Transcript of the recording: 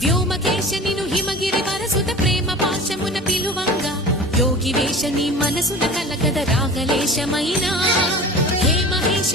వ్యోమకేశ నిను హిమగిరి వరసుత ప్రేమ పాశమున పిలువంగా యోగి వేష నీ మనసున కలకద రాగలేశమైనా హే మహేశ